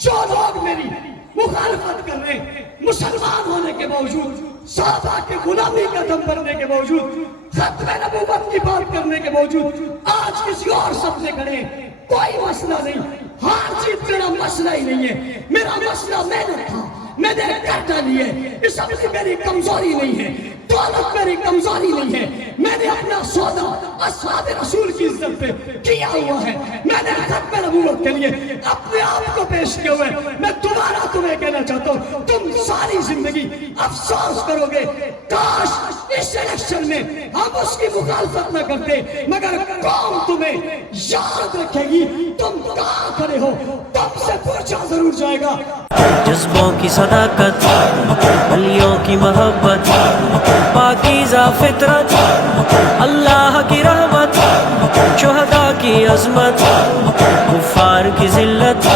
جو لوگ میری مخالفت کر رہے ہیں، مسلمان ہونے کے باوجود، صحابہ کی غلامی کا دم بننے کے باوجود، ختم نبوت کی بات کرنے کے باوجود آج کسی اور سب سے کھڑے ہیں، کوئی مسئلہ نہیں، ہار جیت میرا مسئلہ ہی نہیں ہے، میرا مسئلہ محنت تھا، میں نے کر ڈالی ہے، اس اپنی میری کمزوری نہیں ہے، دولت میری کمزوری نہیں ہے، میں نے اپنا سودا اصحاب رسول کی عزت پہ کیا ہوا ہے، میں نے ختم نبوت کے لیے اپنے آپ کو پیش کیا ہوا ہے۔ میں دوبارہ تمہیں کہنا چاہتا ہوں، تم ساری زندگی افسوس کرو گے، کاش اس الیکشن میں ہم اس کی مخالفت نہ کرتے، مگر قوم تمہیں یاد رکھے گی، تم کہاں کھڑے ہو، تم سے پوچھا ضرور جائے گا۔ جذبوں کی صداقت، ولیوں کی محبت، پاکیزہ فطرت، اللہ کی رحمت، شہداء کی عظمت، کفار کی ذلت۔